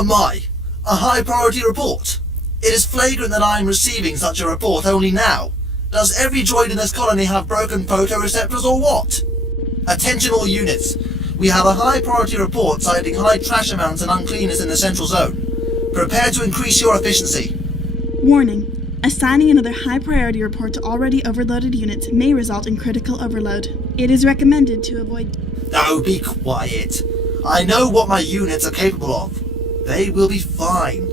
Oh my! A high priority report! It is flagrant that I am receiving such a report only now. Does every droid in this colony have broken photoreceptors or what? Attention all units. We have a high priority report citing high trash amounts and uncleanness in the central zone. Prepare to increase your efficiency. Warning. Assigning another high priority report to already overloaded units may result in critical overload. It is recommended to avoid... Oh, be quiet. I know what my units are capable of. They will be fine.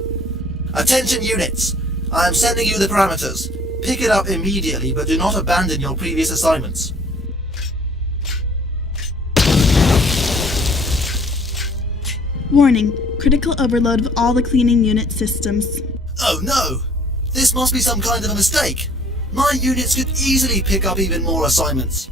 Attention units. I am sending you the parameters. Pick it up immediately, but do not abandon your previous assignments. Warning. Critical overload of all the cleaning unit systems. Oh no! This must be some kind of a mistake. My units could easily pick up even more assignments.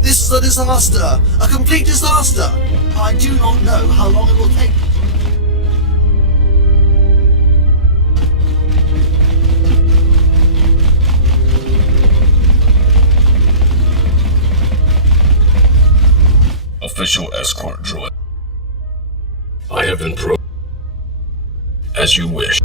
This is a disaster! A complete disaster! I do not know how long it will take. Official escort droid. I have been as you wish.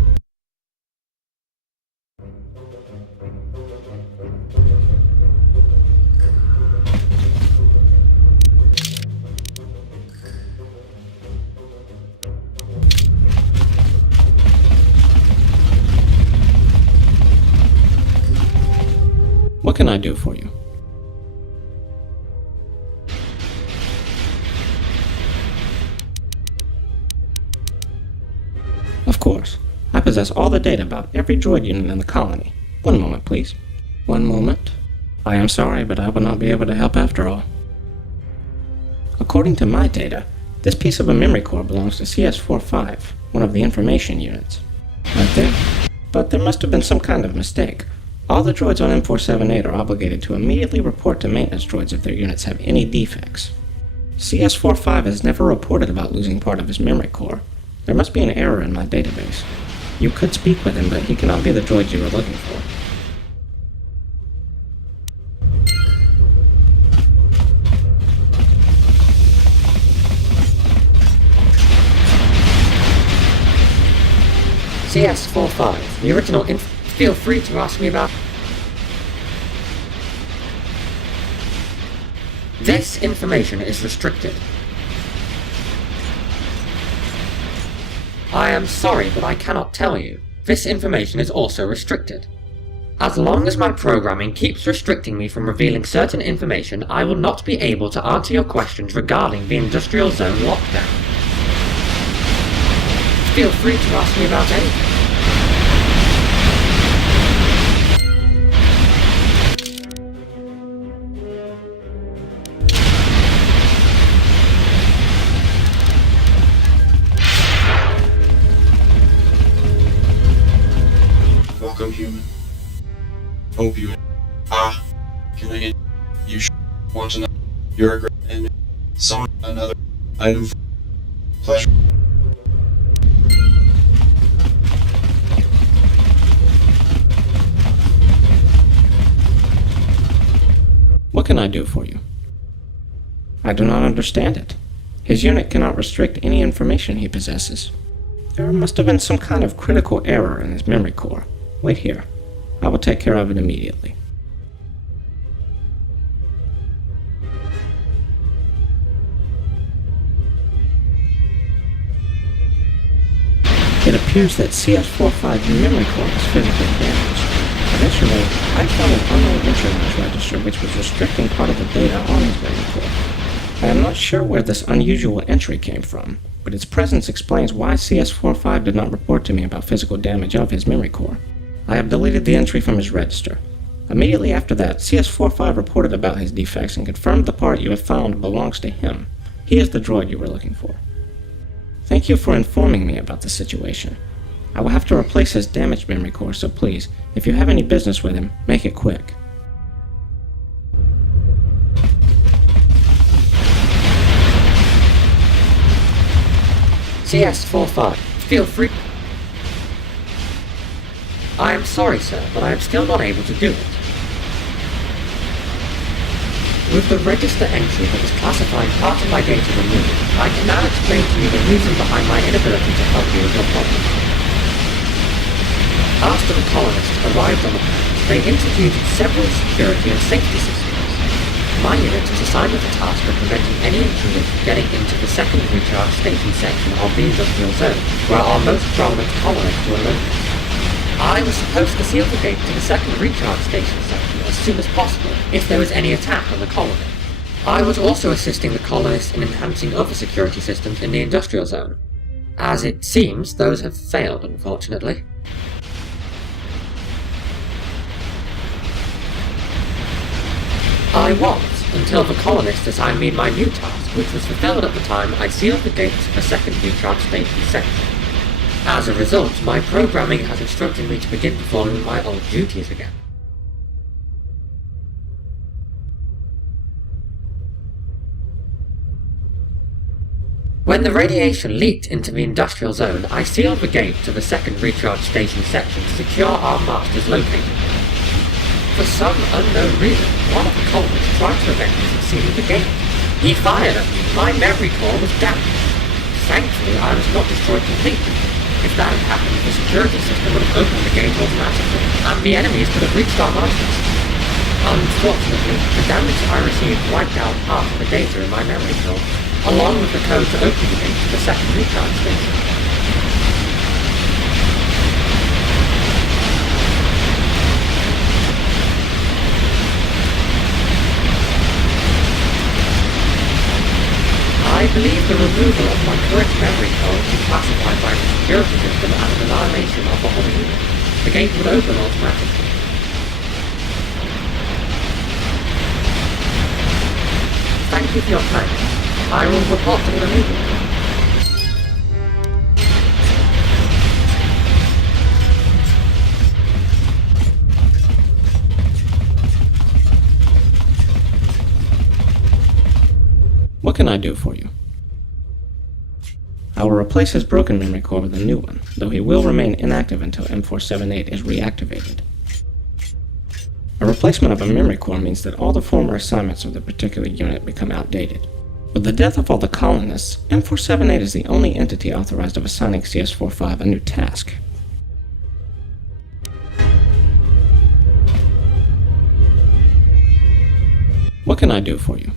What can I do for you? Of course. I possess all the data about every droid unit in the colony. One moment, please. One moment. I am sorry, but I will not be able to help after all. According to my data, this piece of a memory core belongs to CS-45, one of the information units. Right there. But there must have been some kind of mistake. All the droids on M478 are obligated to immediately report to maintenance droids if their units have any defects. CS-45 has never reported about losing part of his memory core. There must be an error in my database. You could speak with him, but he cannot be the droid you were looking for. CS-45, the original feel free to ask me about... This information is restricted. I am sorry, but I cannot tell you. This information is also restricted. As long as my programming keeps restricting me from revealing certain information, I will not be able to answer your questions regarding the Industrial Zone lockdown. Feel free to ask me about anything. Welcome, human. Hope you... Can I... You Want to know? You're a great and someone another item. Pleasure. What can I do for you? I do not understand it. His unit cannot restrict any information he possesses. There must have been some kind of critical error in his memory core. Wait here. I will take care of it immediately. It appears that CS45's memory core is physically damaged. Additionally, I found an unknown entry on his register which was restricting part of the data on his memory core. I am not sure where this unusual entry came from, but its presence explains why CS45 did not report to me about physical damage of his memory core. I have deleted the entry from his register. Immediately after that, CS45 reported about his defects and confirmed the part you have found belongs to him. He is the droid you were looking for. Thank you for informing me about the situation. I will have to replace his damaged memory core, so please, if you have any business with him, make it quick. CS45, feel free. I am sorry, sir, but I am still not able to do it. With the register entry that was classifying part of my data removed, I can now explain to you the reason behind my inability to help you with your problem. After the colonists arrived on the planet, they introduced several security and safety systems. My unit was assigned with the task of preventing any intruders from getting into the second recharge station section of the industrial zone, where our most prominent colonists were located. I was supposed to seal the gate to the second recharge station section as soon as possible if there was any attack on the colony. I was also assisting the colonists in enhancing other security systems in the industrial zone. As it seems, those have failed, unfortunately. I was, until the colonists assigned me my new task, which was fulfilled at the time I sealed the gate to the second recharge station section. As a result, my programming has instructed me to begin performing my old duties again. When the radiation leaked into the industrial zone, I sealed the gate to the second recharge station section to secure our masters located there. For some unknown reason, one of the colonists tried to prevent me from sealing the gate. He fired at me. My memory core was damaged. Thankfully, I was not destroyed completely. If that had happened, the security system would have opened the gate automatically, and the enemies could have reached our masters. Unfortunately, the damage I received wiped out part of the data in my memory core, along with the code to open the gate to the second recharge station. I believe the removal of my correct memory code is classified by the security system as an annihilation of the whole unit. The gate would open automatically. Thank you for your time. I will report to the immediately. What can I do for you? I will replace his broken memory core with a new one, though he will remain inactive until M478 is reactivated. A replacement of a memory core means that all the former assignments of the particular unit become outdated. With the death of all the colonists, M478 is the only entity authorized of assigning CS45 a new task. What can I do for you?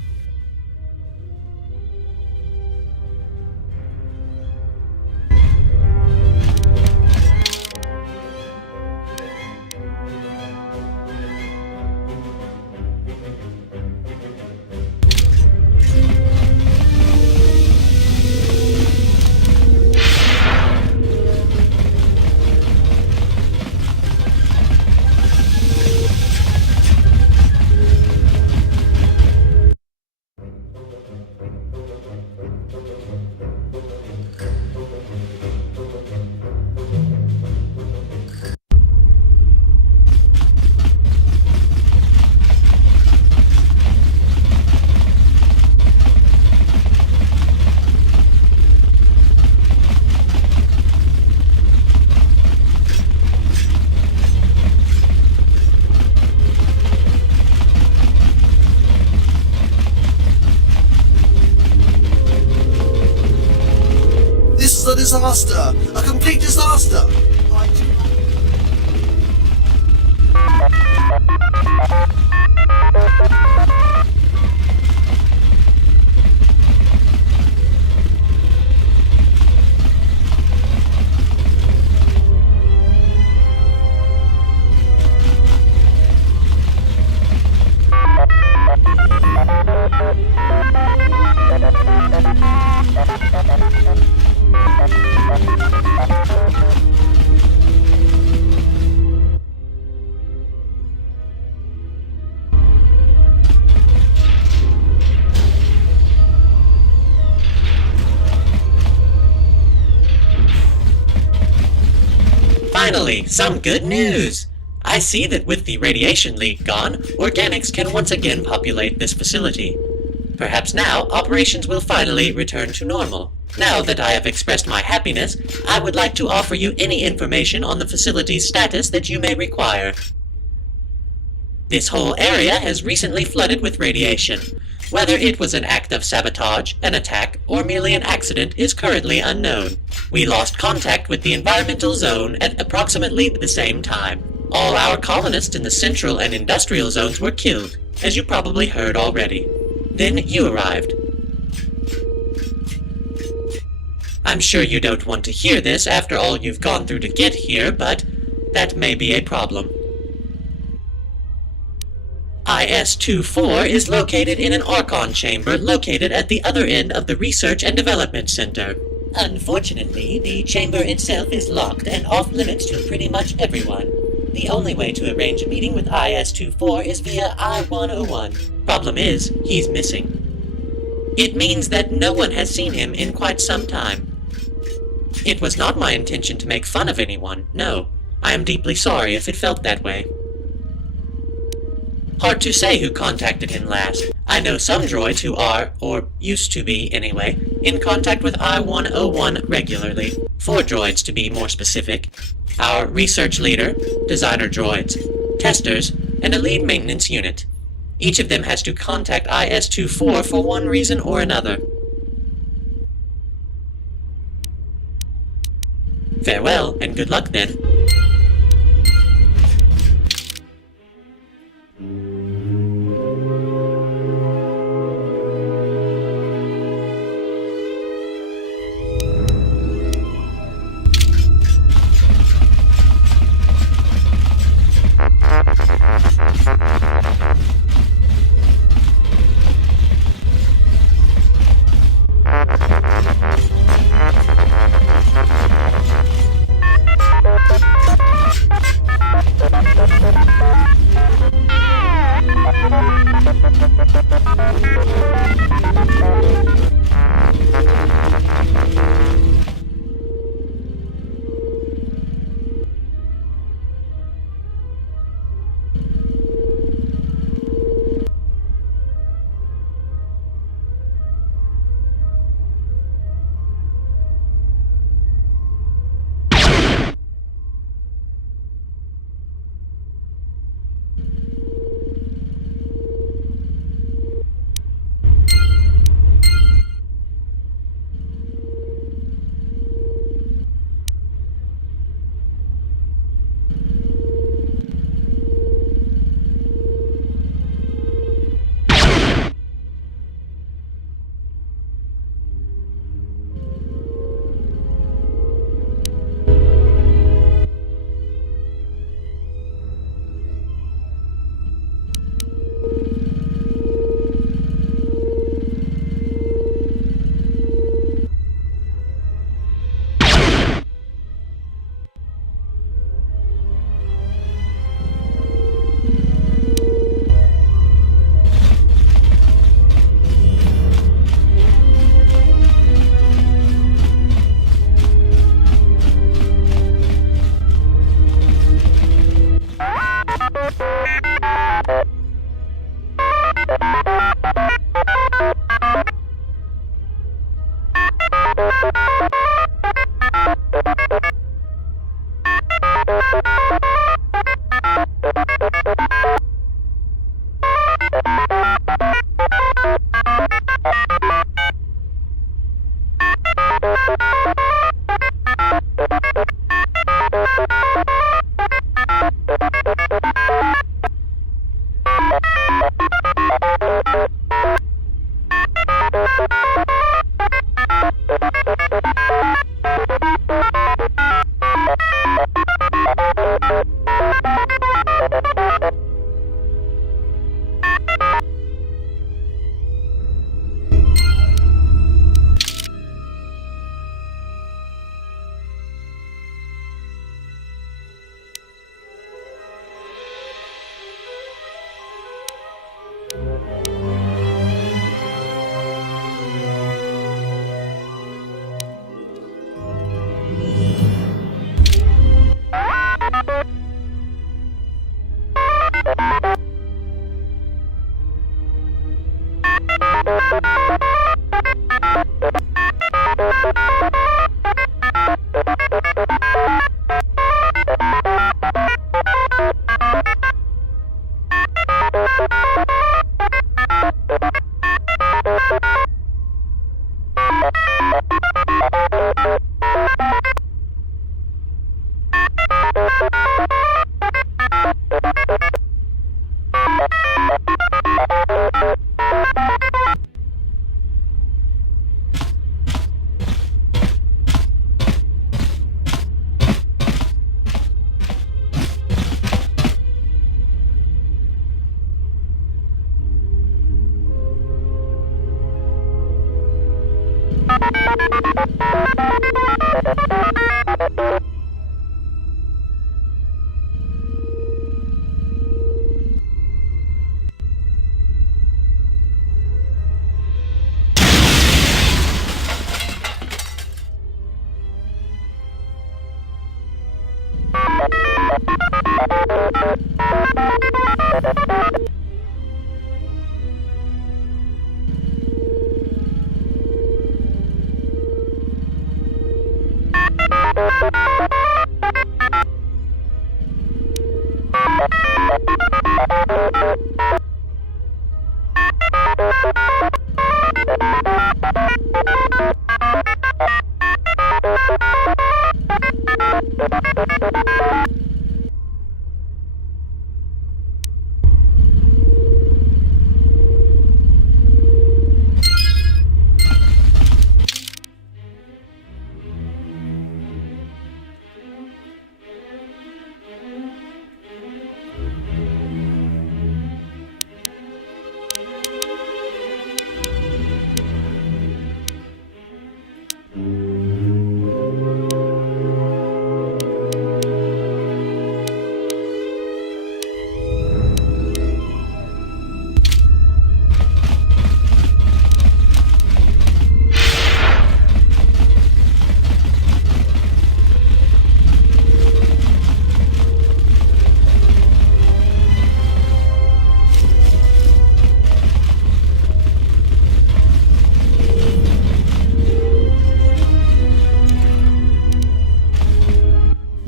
disaster! A complete disaster! I do not... Finally, some good news! I see that with the radiation leak gone, organics can once again populate this facility. Perhaps now, operations will finally return to normal. Now that I have expressed my happiness, I would like to offer you any information on the facility's status that you may require. This whole area has recently flooded with radiation. Whether it was an act of sabotage, an attack, or merely an accident is currently unknown. We lost contact with the environmental zone at approximately the same time. All our colonists in the central and industrial zones were killed, as you probably heard already. Then you arrived. I'm sure you don't want to hear this after all you've gone through to get here, but that may be a problem. IS-24 is located in an Archon chamber located at the other end of the Research and Development Center. Unfortunately, the chamber itself is locked and off-limits to pretty much everyone. The only way to arrange a meeting with IS-24 is via I-101. Problem is, he's missing. It means that no one has seen him in quite some time. It was not my intention to make fun of anyone, no. I am deeply sorry if it felt that way. Hard to say who contacted him last. I know some droids who are, or used to be anyway, in contact with I-101 regularly. 4 droids to be more specific. Our research leader, designer droids, testers, and a lead maintenance unit. Each of them has to contact IS-24 for one reason or another. Farewell, and good luck then.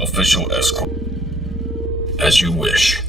Official escort. As you wish.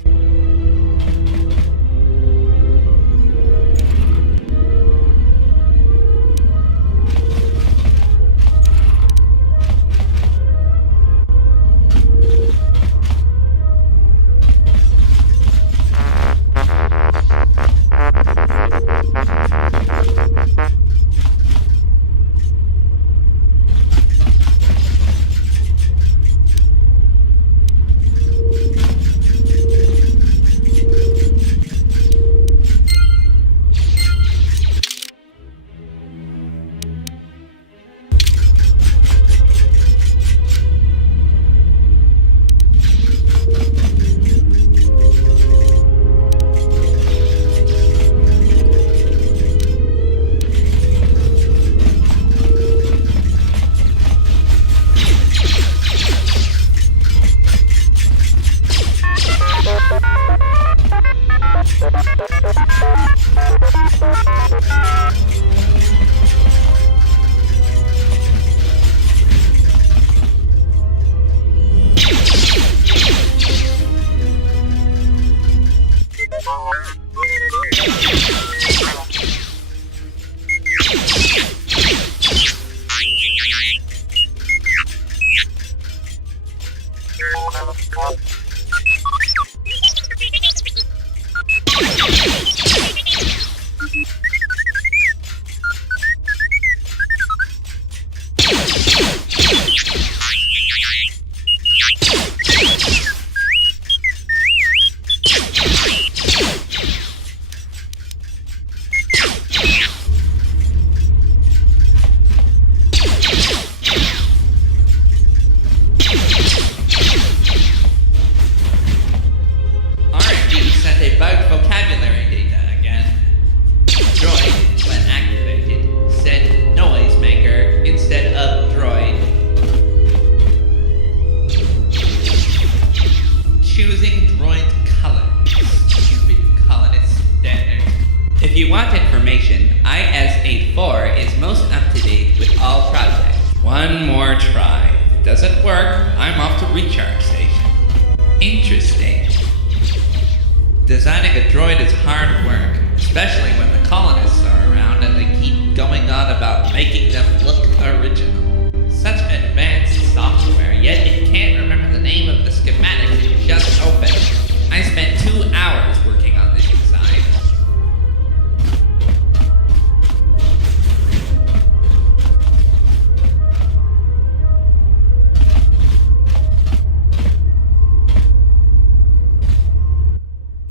One more try. If it doesn't work, I'm off to recharge station. Interesting. Designing a droid is hard work, especially when the colonists are around and they keep going on about making them look original. Such advanced software, yet it can't remember the name of the schematic.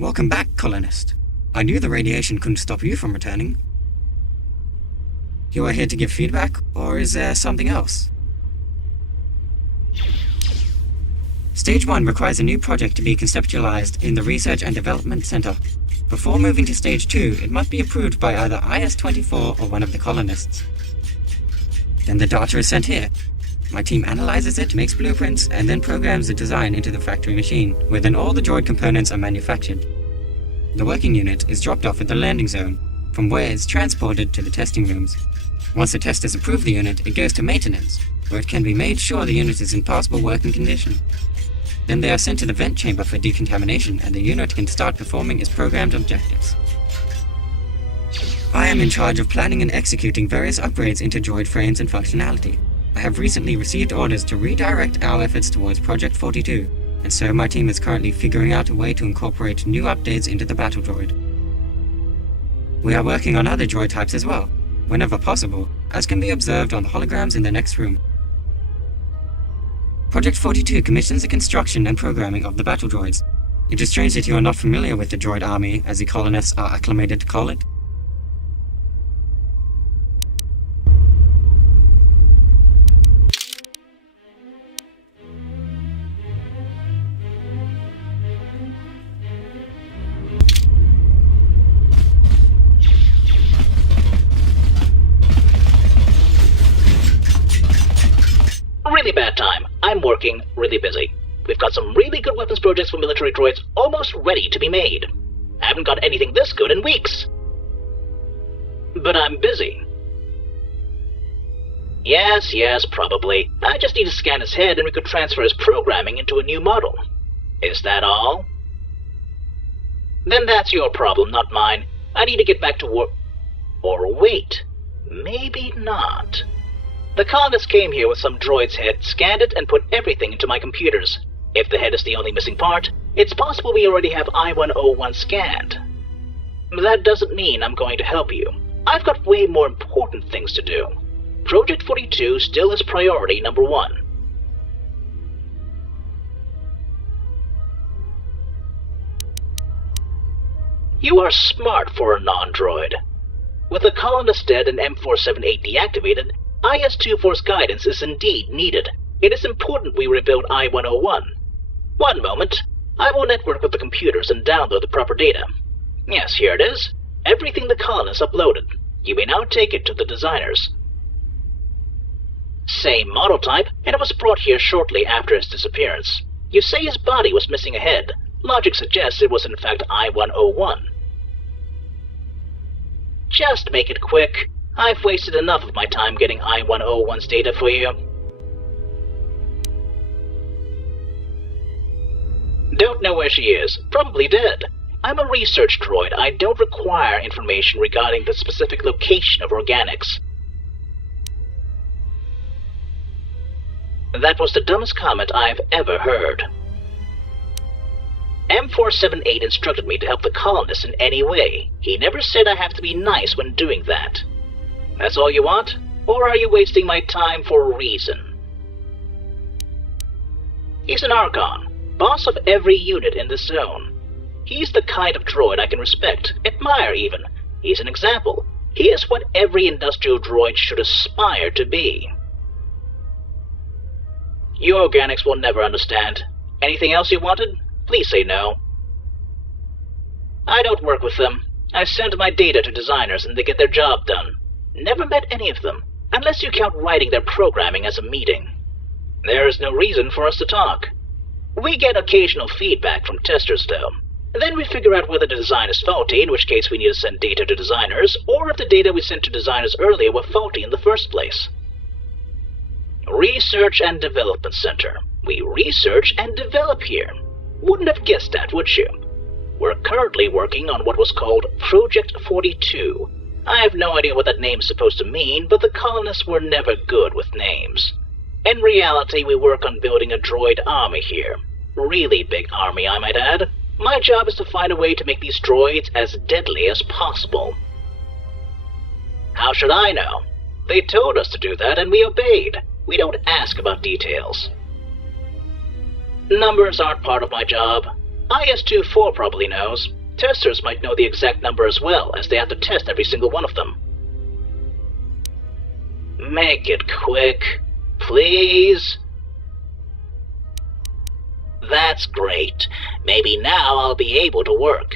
Welcome back, colonist. I knew the radiation couldn't stop you from returning. You are here to give feedback, or is there something else? Stage 1 requires a new project to be conceptualized in the Research and Development Center. Before moving to Stage 2, it must be approved by either IS-24 or one of the colonists. Then the data is sent here. My team analyzes it, makes blueprints, and then programs the design into the factory machine, where then all the droid components are manufactured. The working unit is dropped off at the landing zone, from where it's transported to the testing rooms. Once the testers approve the unit, it goes to maintenance, where it can be made sure the unit is in passable working condition. Then they are sent to the vent chamber for decontamination, and the unit can start performing its programmed objectives. I am in charge of planning and executing various upgrades into droid frames and functionality. I have recently received orders to redirect our efforts towards Project 42, and so my team is currently figuring out a way to incorporate new updates into the battle droid. We are working on other droid types as well, whenever possible, as can be observed on the holograms in the next room. Project 42 commissions the construction and programming of the battle droids. It is strange that you are not familiar with the droid army, as the colonists are acclimated to call it. Really bad time. I'm working, really busy. We've got some really good weapons projects for military droids almost ready to be made. I haven't got anything this good in weeks. But I'm busy. Yes, probably. I just need to scan his head and we could transfer his programming into a new model. Is that all? Then that's your problem, not mine. I need to get back to work. Or wait, maybe not. The colonists came here with some droid's head, scanned it, and put everything into my computers. If the head is the only missing part, it's possible we already have I-101 scanned. That doesn't mean I'm going to help you. I've got way more important things to do. Project 42 still is priority number 1. You are smart for a non-droid. With the colonists dead and M478 deactivated, IS-24's guidance is indeed needed. It is important we rebuild I-101. One moment. I will network with the computers and download the proper data. Yes, here it is. Everything the colonists uploaded. You may now take it to the designers. Same model type, and it was brought here shortly after his disappearance. You say his body was missing a head. Logic suggests it was in fact I-101. Just make it quick. I've wasted enough of my time getting I-101's data for you. Don't know where she is. Probably dead. I'm a research droid. I don't require information regarding the specific location of organics. That was the dumbest comment I've ever heard. M478 instructed me to help the colonists in any way. He never said I have to be nice when doing that. That's all you want? Or are you wasting my time for a reason? He's an Archon, boss of every unit in this zone. He's the kind of droid I can respect, admire even. He's an example. He is what every industrial droid should aspire to be. You organics will never understand. Anything else you wanted? Please say no. I don't work with them. I send my data to designers and they get their job done. Never met any of them, unless you count writing their programming as a meeting. There is no reason for us to talk. We get occasional feedback from testers, though. Then we figure out whether the design is faulty, in which case we need to send data to designers, or if the data we sent to designers earlier were faulty in the first place. Research and Development Center. We research and develop here. Wouldn't have guessed that, would you? We're currently working on what was called Project 42. I have no idea what that name is supposed to mean, but the colonists were never good with names. In reality, we work on building a droid army here. Really big army, I might add. My job is to find a way to make these droids as deadly as possible. How should I know? They told us to do that and we obeyed. We don't ask about details. Numbers aren't part of my job. IS-24 probably knows. Testers might know the exact number as well, as they have to test every single one of them. Make it quick, please. That's great. Maybe now I'll be able to work.